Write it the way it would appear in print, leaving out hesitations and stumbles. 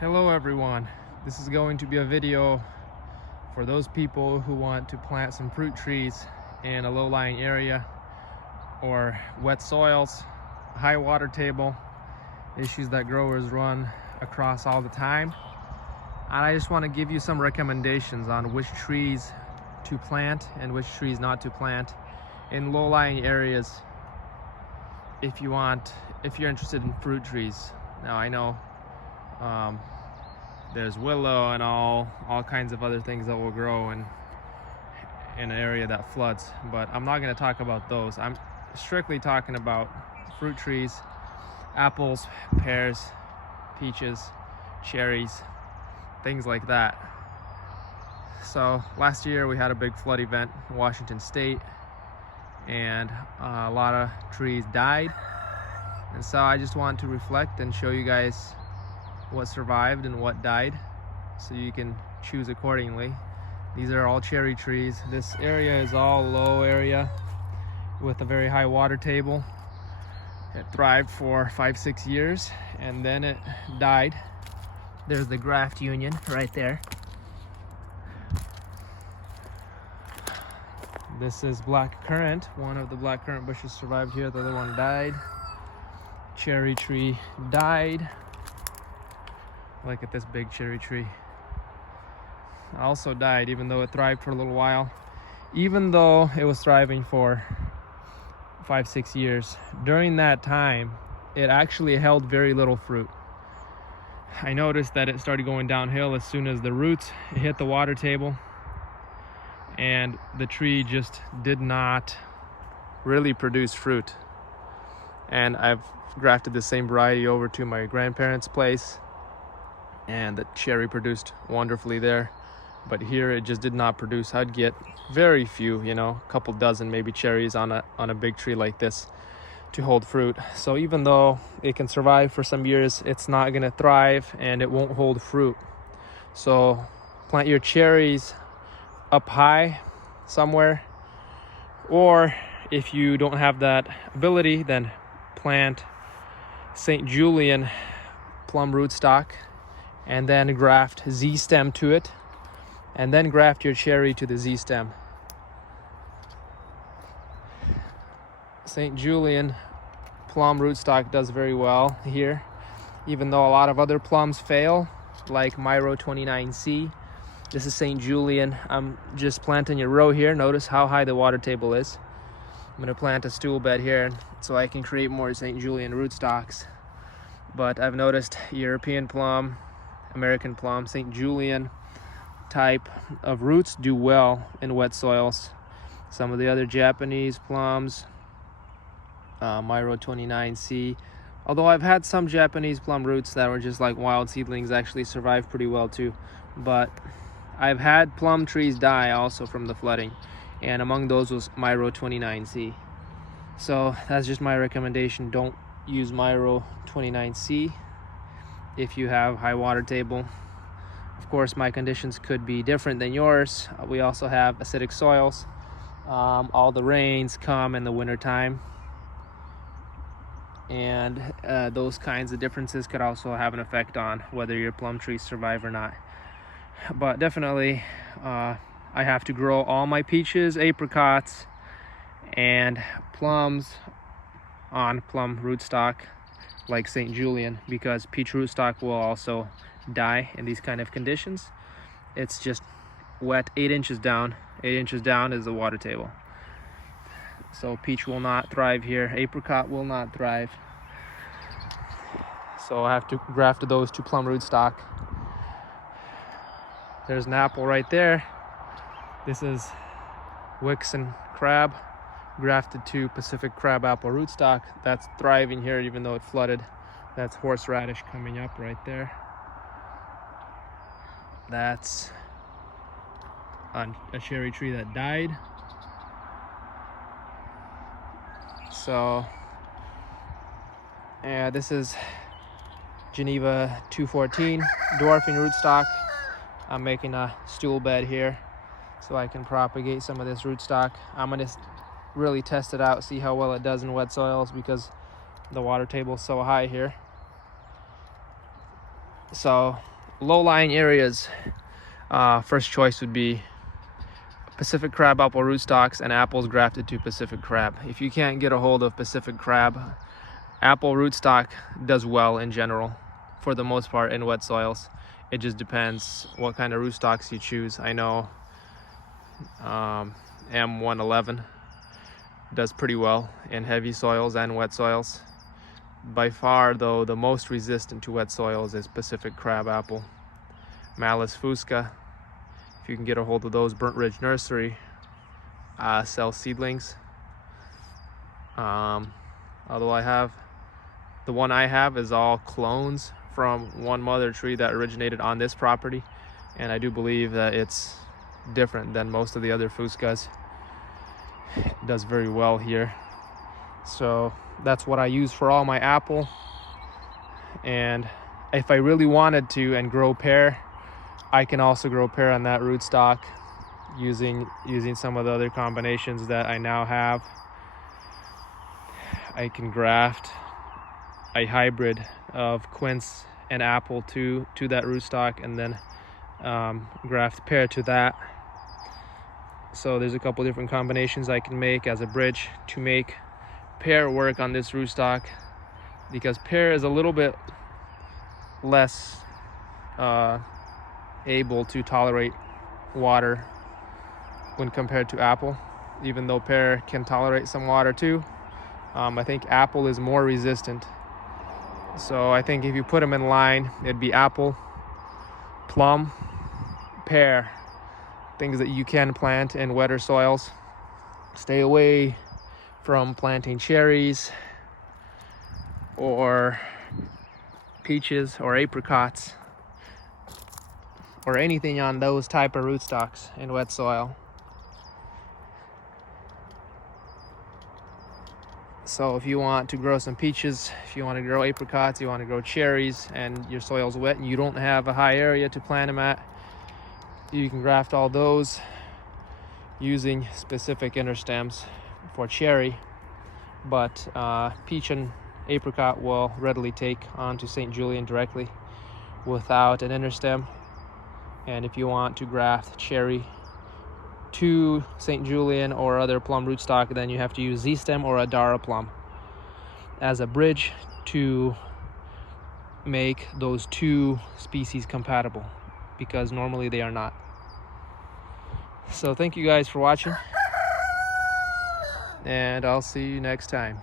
Hello everyone, this is going to be a video for those people who want to plant some fruit trees in a low-lying area or wet soils, high water table, issues that growers run across all the time. And I just want to give you some recommendations on which trees to plant and which trees not to plant in low-lying areas if you're interested in fruit trees. Now I know there's willow and all kinds of other things that will grow in an area that floods, but I'm not going to talk about those. I'm strictly talking about fruit trees, apples, pears, peaches, cherries, things like that. So last year we had a big flood event in Washington State, and a lot of trees died, and so I just want to reflect and show you guys what survived and what died, so you can choose accordingly. These are all cherry trees. This area is all low area with a very high water table. It thrived for 5-6 years and then it died. There's the graft union right there. This is black currant. One of the black currant bushes survived here, the other one died. Cherry tree died. Look at this big cherry tree. Also died, even though it thrived for a little while. Even though it was thriving for 5-6 years, during that time it actually held very little fruit. I noticed that it started going downhill as soon as the roots hit the water table, and the tree just did not really produce fruit. And I've grafted the same variety over to my grandparents' place, and the cherry produced wonderfully there, but here it just did not produce. I'd get very few, a couple dozen maybe cherries on a big tree like this to hold fruit. So even though it can survive for some years, it's not going to thrive and it won't hold fruit. So plant your cherries up high somewhere, or if you don't have that ability, then plant St. Julian plum rootstock and then graft Z stem to it, and then graft your cherry to the Z stem. St. Julian plum rootstock does very well here, even though a lot of other plums fail, like Myro 29C. This is St. Julian. I'm just planting a row here. Notice how high the water table is. I'm going to plant a stool bed here so I can create more St. Julian rootstocks. But I've noticed European plum, American plum, St. Julian type of roots do well in wet soils. Some of the other Japanese plums, Myro 29C, although I've had some Japanese plum roots that were just like wild seedlings, actually survive pretty well too. But I've had plum trees die also from the flooding, and among those was Myro 29C. So that's just my recommendation. Don't use Myro 29C if you have high water table. Of course, my conditions could be different than yours. We also have acidic soils. All the rains come in the winter time, and those kinds of differences could also have an effect on whether your plum trees survive or not. But definitely I have to grow all my peaches, apricots, and plums on plum rootstock like St. Julian, because peach rootstock will also die in these kind of conditions. It's just wet 8 inches down. 8 inches down is the water table. So peach will not thrive here. Apricot will not thrive. So I have to graft those to plum rootstock. There's an apple right there. This is Wixon crab, grafted to Pacific crab apple rootstock. That's thriving here even though it flooded. That's horseradish coming up right there. That's a cherry tree that died. So this is Geneva 214 dwarfing rootstock. I'm making a stool bed here so I can propagate some of this rootstock. I'm gonna really test it out, see how well it does in wet soils, because the water table is so high here. So low-lying areas, first choice would be Pacific crab apple rootstocks and apples grafted to Pacific crab. If you can't get a hold of Pacific crab, apple rootstock does well in general, for the most part, in wet soils. It just depends what kind of rootstocks you choose. I know M111 does pretty well in heavy soils and wet soils. By far, though, the most resistant to wet soils is Pacific crab apple. Malus fusca, if you can get a hold of those, Burnt Ridge Nursery sells seedlings. Although the one I have is all clones from one mother tree that originated on this property, and I do believe that it's different than most of the other fuscas. It does very well here, so that's what I use for all my apple. And if I really wanted to and grow pear, I can also grow pear on that rootstock using some of the other combinations that I now have. I can graft a hybrid of quince and apple to that rootstock, and then graft pear to that. So there's a couple different combinations I can make as a bridge to make pear work on this rootstock, because pear is a little bit less able to tolerate water when compared to apple, even though pear can tolerate some water too. I think apple is more resistant. So I think if you put them in line, it'd be apple, plum, pear, things that you can plant in wetter soils. Stay away from planting cherries or peaches or apricots or anything on those type of rootstocks in wet soil. So if you want to grow some peaches, if you want to grow apricots, you want to grow cherries, and your soil's wet and you don't have a high area to plant them at, you can graft all those using specific interstems for cherry. But peach and apricot will readily take onto St. Julian directly without an interstem. And if you want to graft cherry to St. Julian or other plum rootstock, then you have to use Z-stem or Adara plum as a bridge to make those two species compatible, because normally they are not. So thank you guys for watching, and I'll see you next time.